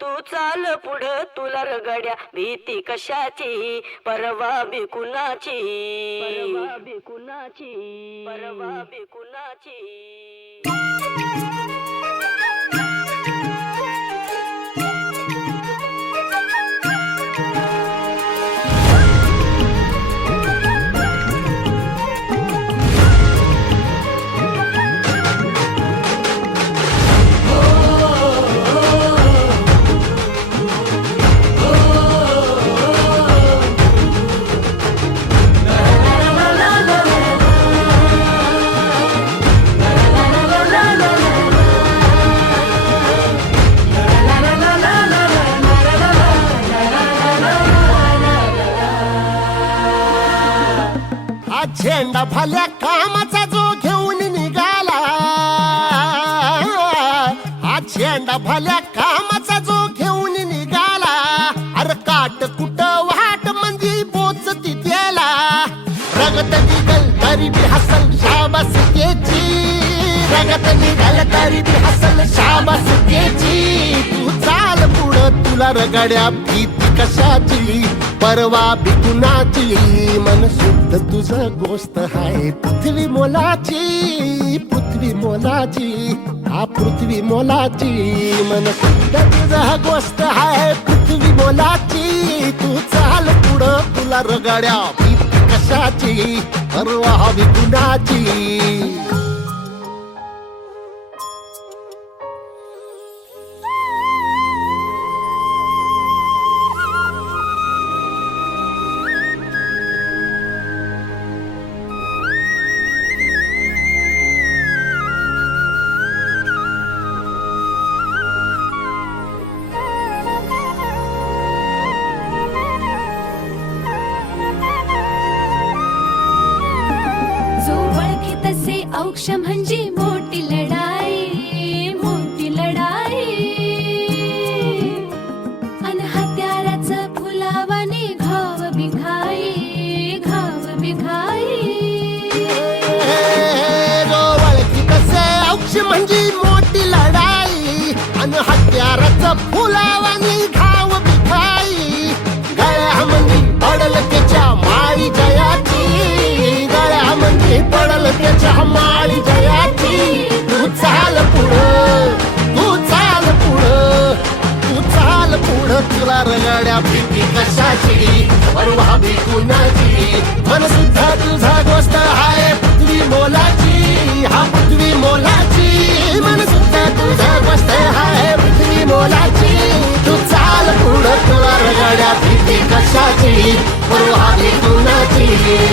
तू चाल पुढं तुला रगड्या भीती कशाची परवा बी कुणाची परवा बी कुणाची परवा बी कुणाची झेंडा भल्या कामाचा जो घेऊन निघाला, हा झेंडा भल्या कामाचा जो घेऊन निघाला, अरे काट कुट वाट म्हणजे पोचती त्याला, रगत निघल तरी बी हसल शाबास त्याची, रगत निघल तरी बी हसल शाबास त्याची, तू चाल पुढं तुला रगड्या भीती कशाची परवा बी कुणाची, मन शुद्ध तुझं गोष्ट हाय पृथ्वी मोलाची, पृथ्वी मोलाची, हा पृथ्वी मोलाची, मन शुद्ध तुझं गोष्ट हाय पृथ्वी मोलाची, तू चाल पुढं तुला रगड्या भीती कशाची परवा बी कुणाची. औक्ष म्हणजे मोठी लढाई, मोठी लढाई, अन हत्याराचं फुलावाने घाव बिघाई, घाव बिघाई, ओळखी कसे औक्ष म्हणजे मोठी लढाई, अन हत्याराचं फुलावाने घाव बिघाई, गळ्यामध्ये पडल त्याच्या माळी जयाची, गळ्यामध्ये पडल त्याच्या माळी जयाची, तू चाल पुढं, तू चाल पुढं, तू चाल पुढं तुला रगड्या भीती कशाची परवा बी कुणाची, मन सुद्धा तुझा गोष्ट हाय पृथ्वी मोलाची, हा पृथ्वी मोलाची, मन सुद्धा तुझा गोष्ट हाय पृथ्वी मोलाची, तू चाल पुढं तुला रगड्या भीती कशाची परवा बी कुणाची.